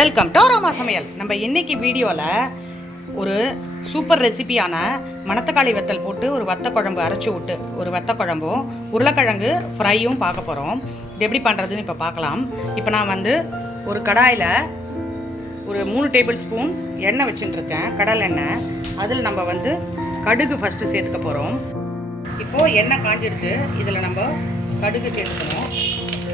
Welcome to சமையல் நம்ம இன்னைக்கு வீடியோவில் ஒரு சூப்பர் ரெசிபியான மணத்தக்காளி வத்தல் போட்டு ஒரு வத்த குழம்பு அரைச்சி விட்டு ஒரு வத்த குழம்பும் உருளைக்கிழங்கு ஃப்ரையும் பார்க்க போகிறோம் இது எப்படி பண்ணுறதுன்னு இப்போ பார்க்கலாம். இப்போ நான் வந்து ஒரு கடாயில் ஒரு மூணு டேபிள் ஸ்பூன் எண்ணெய் வச்சுட்டுருக்கேன். கடல் எண்ணெய். அதில் நம்ம வந்து கடுகு ஃபஸ்ட்டு சேர்த்துக்க போகிறோம் இப்போது எண்ணெய் காஞ்சிடுத்து இதில் நம்ம கடுகு சேர்த்துக்கணும்.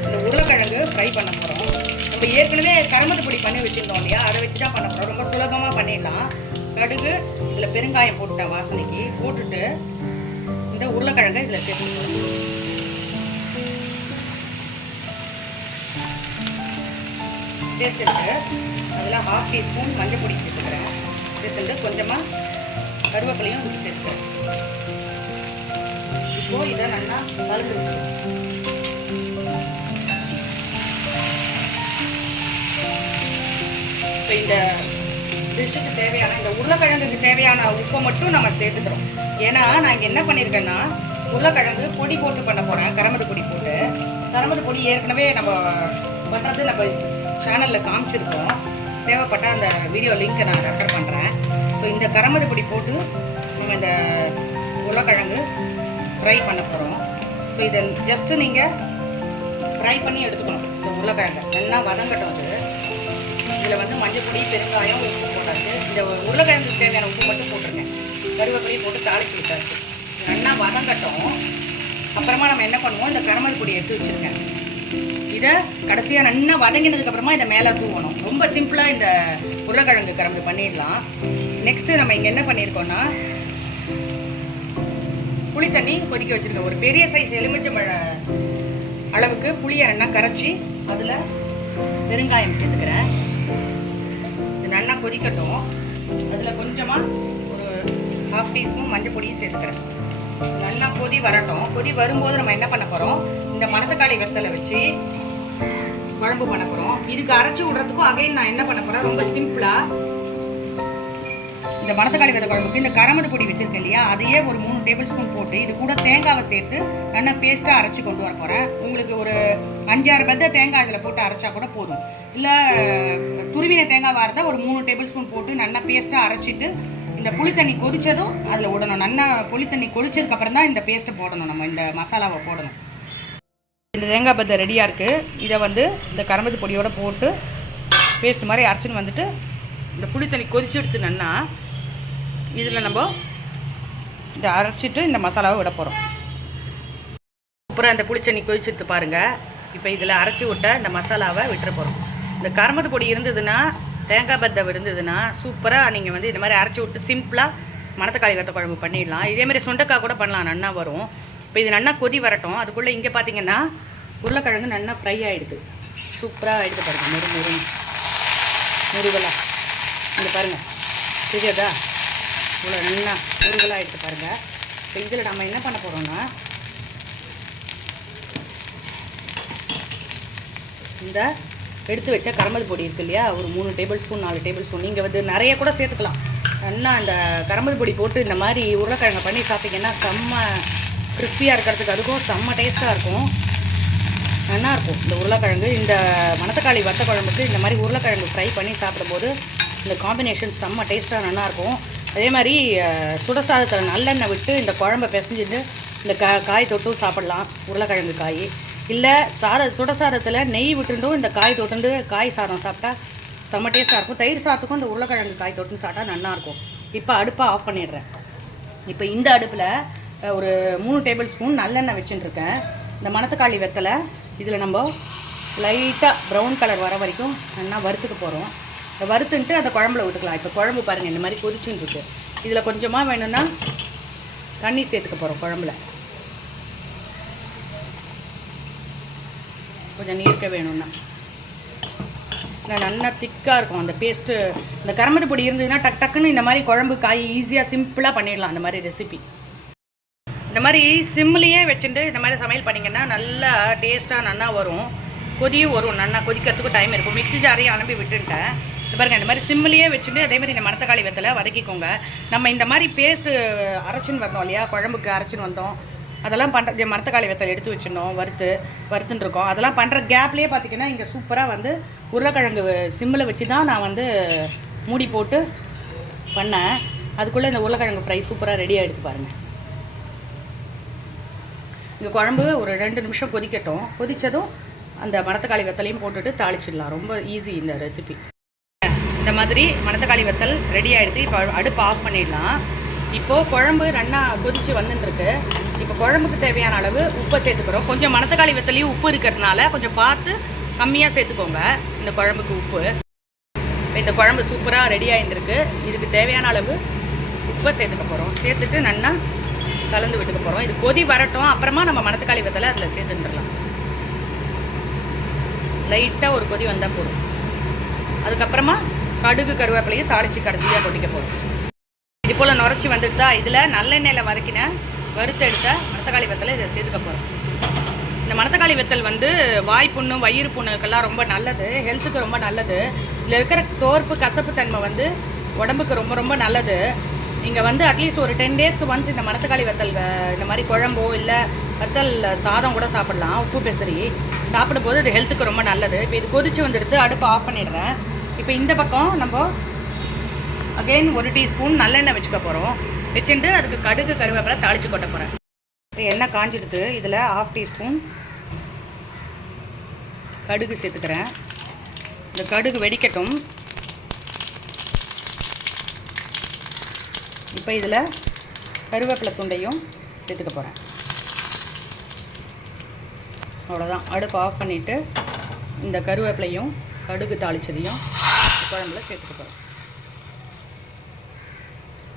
இந்த உருளைக்கிழங்கு ஃப்ரை பண்ண போகிறோம் இப்போ ஏற்கனவே கரமத்து பொடி பண்ணி வச்சுருந்தோம் இல்லையா? அதை வச்சு தான் பண்ண போகிறோம் ரொம்ப சுலபமாக பண்ணிடலாம். கடுகு இதில் பெருங்காயம் போட்டுட்டேன் வாசனைக்கு. போட்டுட்டு இந்த உருளைக்கிழங்கை இதில் சேர்த்துக்கணும் சேர்த்துட்டு அதில் ஹாஃப் டீஸ்பூன் மஞ்சள் பொடி சேர்த்துக்கிறேன். சேர்த்துட்டு கொஞ்சமாக கருவேப்பிலையும் சேர்த்துக்கிறேன். இப்போது இதை நல்லா கலந்து இப்போ இந்த டிஷ்ஷுக்கு தேவையான இந்த உருளைக்கிழங்குக்கு தேவையான உப்பை மட்டும் நம்ம சேர்த்துக்கிறோம். ஏன்னா நான் இங்கே என்ன பண்ணியிருக்கேன்னா உருளைக்கிழங்கு பொடி போட்டு பண்ண போகிறேன் கரமது பொடி போட்டு. கரமது பொடி ஏற்கனவே நம்ம பண்ணுறது நம்ம சேனலில் காமிச்சிருக்கோம். தேவைப்பட்ட அந்த வீடியோ லிங்க்கை நான் ரெஃபர் பண்ணுறேன் ஸோ இந்த கரமது பொடி போட்டு நம்ம இந்த உருளைக்கிழங்கு ஃப்ரை பண்ண போகிறோம் ஸோ இதை ஜஸ்ட்டு நீங்கள் ஃப்ரை பண்ணி எடுத்துக்கணும் இந்த உருளைக்கிழங்கு. நல்லா வதங்கட்டும் அது. இதில் வந்து மஞ்சள் பொடி பெருங்காயம் உப்பு போட்டாச்சு. இந்த உருளைக்கிழங்கு தேவையான உப்பு மட்டும் போட்டிருக்கேன். கருவேப்பிலையும் போட்டு தாளிச்சு விட்டாச்சு. நல்லா வதங்கட்டும் அப்புறமா நம்ம என்ன பண்ணுவோம்? இந்த கரமல் பொடி எடுத்து வச்சுருக்கேன். இதை கடைசியாக நல்லா வதங்கினதுக்கப்புறமா இதை மேலே தூவணும். ரொம்ப சிம்பிளாக இந்த உருளைக்கிழங்கு கரம்பு பண்ணிடலாம். நெக்ஸ்ட்டு நம்ம இங்கே என்ன பண்ணியிருக்கோம்னா புளி தண்ணி கொதிக்க வச்சுருக்கேன் ஒரு பெரிய சைஸ் எலுமிச்சம்பழ அளவுக்கு புளியை நல்லா கரைச்சி அதில் பெருங்காயம் சேர்த்துக்கிறேன். கொதிக்கட்டும் அதில் கொஞ்சமாக ஒரு ஹாஃப் டீஸ்பூன் மஞ்சள் பொடியும் சேர்த்துக்கிறேன். நல்லா கொதி வரட்டும். கொதி வரும்போது நம்ம என்ன பண்ண போகிறோம் இந்த மணத்தக்காளி வெத்தலை வச்சு குழம்பு பண்ண போகிறோம் இதுக்கு அரைச்சி விடுறதுக்கும் அகைன் நான் என்ன பண்ண போகிறேன் ரொம்ப சிம்பிளாக இந்த மணத்தக்காளி விதை குழம்புக்கு இந்த கரமது பொடி வச்சுருக்கேன் இல்லையா? அதையே ஒரு மூணு டேபிள் ஸ்பூன் போட்டு இது கூட தேங்காவை சேர்த்து நல்லா பேஸ்ட்டாக அரைச்சி கொண்டு வர போகிறேன் உங்களுக்கு ஒரு அஞ்சாறு பெத்த தேங்காய் இதில் போட்டு அரைச்சா கூட போதும். இல்லை துருவின தேங்காவாக இருந்தால் ஒரு மூணு டேபிள் ஸ்பூன் போட்டு நல்லா பேஸ்ட்டாக அரைச்சிட்டு இந்த புளி தண்ணி கொதிச்சதும் அதில் விடணும். நல்லா புளித்தண்ணி கொதிச்சதுக்கப்புறம் தான் இந்த பேஸ்ட்டை போடணும் நம்ம இந்த மசாலாவை போடணும். இந்த தேங்காய் பத்தை ரெடியாக இருக்குது இதை வந்து இந்த கரம்பத்து பொடியோடு போட்டு பேஸ்ட் மாதிரி அரைச்சின்னு வந்துட்டு இந்த புளி தண்ணி கொதிச்சு எடுத்து நன்னா இதில் நம்ம இதை அரைச்சிட்டு இந்த மசாலாவை விட போகிறோம் அப்புறம் இந்த புளிச்சண்ணி கொதிச்சு எடுத்து பாருங்கள் இப்போ இதில் அரைச்சி விட்ட இந்த மசாலாவை விட்டுற போகிறோம் இந்த கரும்பு பொடி இருந்ததுன்னா தேங்காய் பத்தம் இருந்ததுன்னா சூப்பராக நீங்கள் வந்து இந்த மாதிரி அரைச்சி விட்டு சிம்பிளாக மணத்தக்காளி வத்த குழம்பு பண்ணிடலாம். இதேமாதிரி சுண்டக்காய் கூட பண்ணலாம் நன்னா வரும். இப்போ இது நன்னா கொதி வரட்டும். அதுக்குள்ளே இங்கே பார்த்தீங்கன்னா உருளைக்கிழங்கு நல்லா ஃப்ரை ஆகிடுது சூப்பராக ஆகிடுது பாருங்கள் நெரு நெரு முருகலாக இந்த பாருங்கள் தெரியாதா? இவ்வளோ நல்லா முருகலாக ஆகிடுது பாருங்கள் இப்போ இதில் நம்ம என்ன பண்ண போகிறோம்னா இந்த எடுத்து வச்ச கரம்பல் பொடி இருக்கு இல்லையா? ஒரு மூணு டேபிள் ஸ்பூன் நாலு டேபிள் ஸ்பூன் நீங்கள் வந்து நிறைய கூட சேர்த்துக்கலாம். நல்லா அந்த கரம்பல் பொடி போட்டு இந்த மாதிரி உருளைக்கிழங்கு பண்ணி சாப்பிட்டீங்கன்னா செம்ம கிறிஸ்பியாக இருக்கிறதுக்கு அதுக்கும் செம்ம டேஸ்ட்டாக இருக்கும். நல்லாயிருக்கும் இந்த உருளைக்கிழங்கு இந்த மணத்தக்காளி வத்த குழம்புக்கு இந்த மாதிரி உருளைக்கிழங்கு ஃப்ரை பண்ணி சாப்பிடும்போது இந்த காம்பினேஷன் செம்ம டேஸ்ட்டாக நல்லாயிருக்கும் அதே மாதிரி சுடசாதத்தில் நல்லெண்ணெய் விட்டு இந்த குழம்பை பிசைஞ்சிட்டு இந்த கா காய் தொட்டும் சாப்பிடலாம். உருளைக்கிழங்கு காய். இல்லை சார சுட சாரத்தில் நெய் விட்டுருந்தும் இந்த காய் தொட்டுண்டு காய் சாதம் சாப்பிட்டா செம்ம டேஸ்ட்டாக இருக்கும். தயிர் சாதத்துக்கும் இந்த உருளைக்கிழங்கு காய் தொட்டுன்னு சாப்பிட்டா நல்லாயிருக்கும் இப்போ அடுப்பை ஆஃப் பண்ணிடுறேன். இப்போ இந்த அடுப்பில் ஒரு மூணு டேபிள் ஸ்பூன் நல்லெண்ணெய் வச்சுட்டுருக்கேன். இந்த மணத்தக்காளி வெத்தலை இதில் நம்ம லைட்டாக ப்ரௌன் கலர் வர வரைக்கும் நல்லா வறுத்துக்க போகிறோம் வறுத்துன்ட்டு அந்த குழம்புல விட்டுக்கலாம் இப்போ குழம்பு பாருங்கள் இந்த மாதிரி கொதிச்சுன்னு இருக்கு இதில் கொஞ்சமாக வேணும்னா தண்ணி சேர்த்துக்க போகிறோம் குழம்புல. கொஞ்சம் நீர்க்க வேணும்னா. நல்லா திக்காக இருக்கும். அந்த பேஸ்ட்டு இந்த கரம்பது பொடி இருந்ததுன்னா டக் டக்குன்னு இந்த மாதிரி குழம்பு காய் ஈஸியாக சிம்பிளாக பண்ணிடலாம் அந்த மாதிரி ரெசிபி இந்த மாதிரி சிம்லேயே வச்சுட்டு இந்த மாதிரி சமையல் பண்ணிங்கன்னா நல்லா டேஸ்ட்டாக நல்லா வரும். கொதியும் வரும். நல்லா கொதிக்கிறதுக்கு டைம் இருக்கும். மிக்ஸி ஜாரையும் அனுப்பி விட்டுட்டேன். இது பாருங்கள் இந்த மாதிரி சிம்லேயே வச்சுட்டு அதே மாதிரி இந்த மணத்தக்காளி வெத்தலை வதக்கிக்கோங்க. நம்ம இந்த மாதிரி பேஸ்ட்டு அரைச்சின்னு வந்தோம் இல்லையா? குழம்புக்கு அரைச்சின்னு வந்தோம். அதெல்லாம் பண்ணுற மரத்தக்காளி வெத்தல் எடுத்து வச்சிடணும் வறுத்து வறுத்துன்னு இருக்கோம் அதெல்லாம் பண்ணுற கேப்லேயே பார்த்தீங்கன்னா இங்கே சூப்பராக வந்து உருளைக்கிழங்கு சிம்மில் வச்சு தான் நான் வந்து மூடி போட்டு பண்ணேன். அதுக்குள்ளே இந்த உருளைக்கிழங்கு ஃப்ரை சூப்பராக ரெடி ஆகிடுச்சு பாருங்கள் இந்த குழம்பு ஒரு ரெண்டு நிமிஷம் கொதிக்கட்டும். கொதித்ததும் அந்த மணத்தக்காளி வெத்தலையும் போட்டுட்டு தாளிச்சிடலாம். ரொம்ப ஈஸி இந்த ரெசிபி இந்த மாதிரி மணத்தக்காளி வெத்தல் ரெடி ஆகிடுது இப்போ அடுப்பு ஆஃப் பண்ணிடலாம். இப்போது குழம்பு நல்லா கொதித்து வந்துட்டுருக்கு இப்போ குழம்புக்கு தேவையான அளவு உப்பை சேர்த்துக்கிறோம். கொஞ்சம் மணத்தக்காளி வெத்தலையும் உப்பு இருக்கிறதுனால கொஞ்சம் பார்த்து கம்மியாக சேர்த்துக்கோங்க. இந்த குழம்புக்கு உப்பு. இந்த குழம்பு சூப்பராக ரெடி ஆகிருந்துருக்கு இதுக்கு தேவையான அளவு உப்பை சேர்த்துக்க போகிறோம் சேர்த்துட்டு நல்லா கலந்து விட்டுக்க போகிறோம் இது கொதி வரட்டும். அப்புறமா நம்ம மணத்தக்காளி வெத்தலை அதில் சேர்த்துட்டுலாம் லைட்டாக ஒரு கொதி வந்தால் போதும். அதுக்கப்புறமா கடுகு கருவேப்பிலையும் தாளித்து கடைசியாக கொட்டிக்க போகிறோம் போல் நுரைச்சி வந்துட்டா இதில் நல்லெண்ணெயில் வதக்கின வறுத்தெடுத்த மணத்தக்காளி வெத்தலை இதை சேர்த்துக்க போகிறோம் இந்த மணத்தக்காளி வெத்தல் வந்து வாய் புண்ணு வயிறு புண்ணுக்கெல்லாம் ரொம்ப நல்லது. ஹெல்த்துக்கு ரொம்ப நல்லது. இதில் இருக்கிற தோற்பு கசப்பு தன்மை வந்து உடம்புக்கு ரொம்ப ரொம்ப நல்லது. நீங்கள் வந்து அட்லீஸ்ட் ஒரு டென் டேஸ்க்கு ஒன்ஸ் இந்த மணத்தக்காளி வெத்தல் இந்த மாதிரி குழம்போ இல்லை வெத்தல் சாதம் கூட சாப்பிடலாம். உப்பு பெசரி சாப்பிடும்போது இது ஹெல்த்துக்கு ரொம்ப நல்லது. இப்போ இது கொதிச்சு வந்துடுத்து அடுப்பு ஆஃப் பண்ணிடுறேன். இப்போ இந்த பக்கம் நம்ம அகைன் ஒரு டீஸ்பூன் நல்லெண்ணெய் வச்சுக்க போகிறோம் வச்சுட்டு அதுக்கு கடுகு கருவேப்பிலை தாளித்து கொட்ட போகிறேன் இப்போ எண்ணெய் காஞ்சிடுது. இதில் ஹாஃப் டீஸ்பூன் கடுகு சேர்த்துக்கிறேன். இந்த கடுகு வெடிக்கட்டும். இப்போ இதில் கருவேப்பிலை துண்டையும் சேர்த்துக்க போகிறேன் அவ்வளோதான் அடுப்பு ஆஃப் பண்ணிவிட்டு இந்த கருவேப்பிலையும் கடுகு தாளிச்சதையும் குழம்புல சேர்த்துக்க போகிறேன்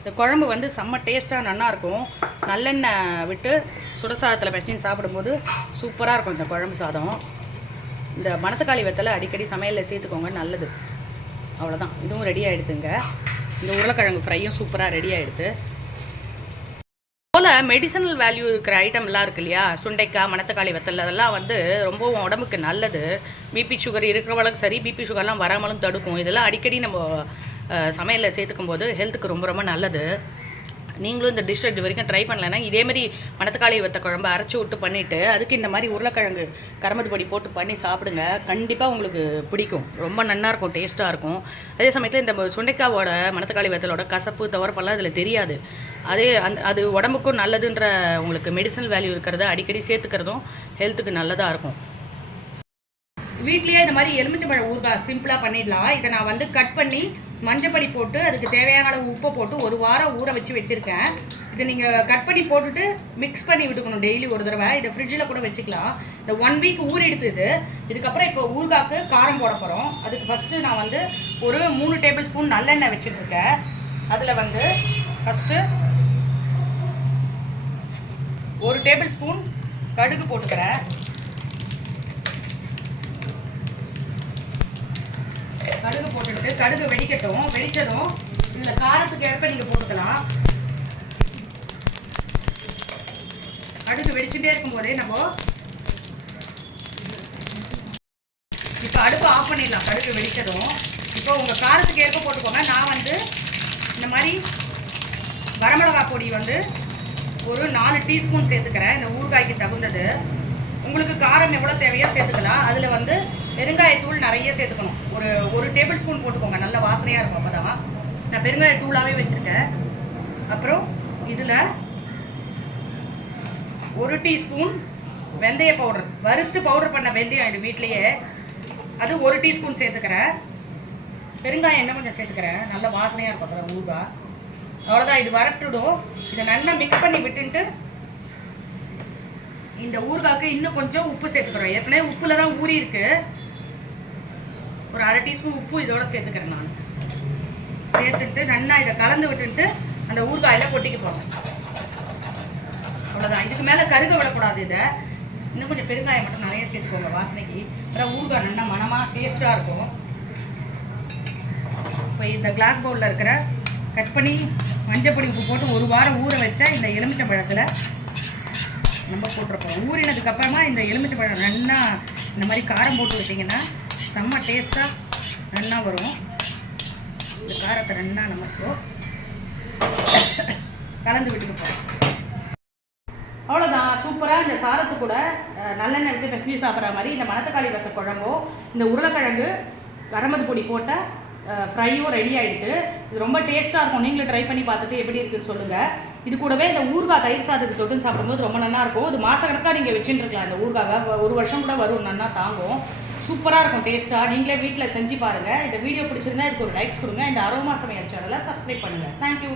இந்த குழம்பு வந்து செம்ம டேஸ்ட்டாக நல்லாயிருக்கும் நல்லெண்ணெய் விட்டு சுட சாதத்தில் பிசைஞ்சு சாப்பிடும்போது சூப்பராக இருக்கும் இந்த குழம்பு சாதம். இந்த மணத்தக்காளி வெத்தலை அடிக்கடி சமையலில் சேர்த்துக்கோங்க நல்லது. அவ்வளோதான் இதுவும் ரெடி ஆகிடுதுங்க இந்த உருளைக்கிழங்கு ஃப்ரையும் சூப்பராக ரெடி ஆகிடுது போல் மெடிசனல் வேல்யூ இருக்கிற ஐட்டம்லாம் இருக்கு இல்லையா? சுண்டைக்காய் மணத்தக்காளி வெத்தல் அதெல்லாம் வந்து ரொம்பவும் உடம்புக்கு நல்லது. பிபி சுகர் இருக்கிறவங்களுக்கு சரி பிபி சுகர்லாம் வராமலும் தடுக்கும். இதெல்லாம் அடிக்கடி நம்ம சமையலில் சேர்த்துக்கும் போது ஹெல்த்துக்கு ரொம்ப ரொம்ப நல்லது. நீங்களும் இந்த டிஷ் இது வரைக்கும் ட்ரை பண்ணலைன்னா இதேமாரி மணத்தக்காளி வெத்த குழம்பு அரைச்சி விட்டு பண்ணிவிட்டு அதுக்கு இந்த மாதிரி உருளைக்கிழங்கு கரம்பது பொடி போட்டு பண்ணி சாப்பிடுங்க. கண்டிப்பாக உங்களுக்கு பிடிக்கும். ரொம்ப நல்லா இருக்கும் டேஸ்ட்டாக இருக்கும். அதே சமயத்தில் இந்த சுண்டைக்காவோட மணத்தக்காளி வெத்தலோட கசப்பு துவரப்பெல்லாம் இதில் தெரியாது. அதே அந் அது உடம்புக்கும் நல்லதுன்ற உங்களுக்கு மெடிசனல் வேல்யூ இருக்கிறத அடிக்கடி சேர்த்துக்கிறதும் ஹெல்த்துக்கு நல்லதாக இருக்கும். வீட்லயே இந்த மாதிரி எலுமிச்சம்பழம் ஊறுகாய் சிம்பிளாக பண்ணிடலாம். இதை நான் வந்து கட் பண்ணி மஞ்சப்பொடி போட்டு அதுக்கு தேவையான அளவு உப்பை போட்டு ஒரு வாரம் ஊற வச்சு வச்சுருக்கேன். இதை நீங்கள் கட் பண்ணி போட்டுட்டு மிக்ஸ் பண்ணி விட்டுக்கணும் டெய்லி ஒரு தடவை. இதை ஃப்ரிட்ஜில் கூட வச்சுக்கலாம். இந்த ஒன் வீக் ஊறி இது. இதுக்கப்புறம் இப்போ ஊறுகாய்க்கு காரம் போட போகிறோம் அதுக்கு ஃபஸ்ட்டு நான் வந்து ஒரு மூணு டேபிள் ஸ்பூன் நல்லெண்ணெய் வச்சுட்ருக்கேன் அதில் வந்து ஃபஸ்ட்டு ஒரு டேபிள் ஸ்பூன் கடுகு போட்டுக்கிறேன். கடுகு போட்டுட்டு கடுகு வெடிக்கட்டும் வெடிச்சதும் இதில் காரத்துக்கு ஏற்ப நீங்கள் போட்டுக்கலாம். கடுகு வெடிச்சுட்டே இருக்கும்போதே நம்ம இப்போ அடுப்பு ஆஃப் பண்ணிடலாம். கடுகு வெடிச்சதும். இப்போ உங்கள் காரத்துக்கு ஏற்ப போட்டுக்கோங்க. நான் வந்து இந்த மாதிரி வரமிளகா பொடி வந்து ஒரு நாலு டீஸ்பூன் சேர்த்துக்கிறேன். இந்த ஊறுகாய்க்கு தகுந்தது. உங்களுக்கு காரம் எவ்வளோ தேவையோ சேர்த்துக்கலாம். அதில் வந்து பெருங்காயத்தூள் நிறைய சேர்த்துக்கணும். ஒரு ஒரு டேபிள் ஸ்பூன் போட்டுக்கோங்க. நல்ல வாசனையாக இருக்கும் அப்போ தான் நான் பெருங்காயத்தூளாகவே வச்சுருக்கேன். அப்புறம் இதில் ஒரு டீஸ்பூன் வெந்தய பவுடர். வறுத்து பவுடர் பண்ண வெந்தயம் இது வீட்லேயே. அது ஒரு டீஸ்பூன் சேர்த்துக்கிறேன். பெருங்காயம் என்ன கொஞ்சம் சேர்த்துக்கிறேன். நல்ல வாசனையாக இருக்கும் அப்போ ஊறுகாய் அவ்வளோதான் இது வரட்டுடும். இதை நல்லா மிக்ஸ் பண்ணி விட்டுன்ட்டு இந்த ஊறுகாய்க்கு இன்னும் கொஞ்சம் உப்பு சேர்த்துக்கிறோம். ஏற்கனவே உப்பில் தான் ஊறி இருக்குது ஒரு அரை டீஸ்பூன் உப்பு இதோட சேர்த்துக்கிறேன் நான். சேர்த்துட்டு நல்லா இதை கலந்து விட்டுட்டு அந்த ஊறுகாயில் கொட்டிக்க போகிறேன் அவ்வளோதான் இதுக்கு மேலே கருக விடக்கூடாது இதை. இன்னும் கொஞ்சம் பெருங்காயம் மட்டும் நிறைய சேர்த்துக்கோங்க வாசனைக்கு. அப்புறம் ஊறுகாய் நல்லா மனமாக டேஸ்ட்டாக இருக்கும். இப்போ இந்த கிளாஸ் பவுலில் இருக்கிற கட் பண்ணி மஞ்சப்பொடி உப்பு போட்டு ஒரு வாரம் ஊற வச்ச இந்த எலுமிச்சை பழத்தில் நம்ம போட்டிருப்போம். ஊறினதுக்கப்புறமா இந்த எலுமிச்சை பழம் நல்லா இந்த மாதிரி காரம் போட்டு விட்டிங்கன்னா செம்ம டேஸ்ட்டாக ரன்னாக வரும். இந்த காரத்தை ரன்னாக நமக்கு கலந்து விட்டுக்க போகிறோம் அவ்வளோதான் சூப்பராக இந்த சாரத்து கூட நல்லெண்ணெய் விட்டு பெசஞ்சு சாப்பிட்ற மாதிரி இந்த மணத்தக்காளி வத்த குழம்போ இந்த உருளைக்கிழங்கு கரமது பொடி போட்ட ஃப்ரையும் ரெடி ஆகிடுது இது ரொம்ப டேஸ்ட்டாக இருக்கும். நீங்களும் ட்ரை பண்ணி பார்த்துட்டு எப்படி இருக்குன்னு சொல்லுங்கள் இது கூடவே இந்த ஊறுகாய் தயிர் சாதத்துக்கு தொட்டுன்னு சாப்பிடும்போது ரொம்ப நல்லா இருக்கும். இது மாதக்கணக்காக நீங்கள் வச்சுட்டுருக்கலாம் இந்த ஊறுகாவை ஒரு வருஷம் கூட வரும். நல்லா தாங்கும். சூப்பராக இருக்கும் டேஸ்ட்டாக நீங்களே வீட்டில் செஞ்சு பாருங்கள் இந்த வீடியோ பிடிச்சிருந்தா இதுக்கு ஒரு லைக்ஸ் கொடுங்க. இந்த அரோமா சமையல் சேனலை சப்ஸ்கிரைப் பண்ணுங்கள் தேங்க்யூ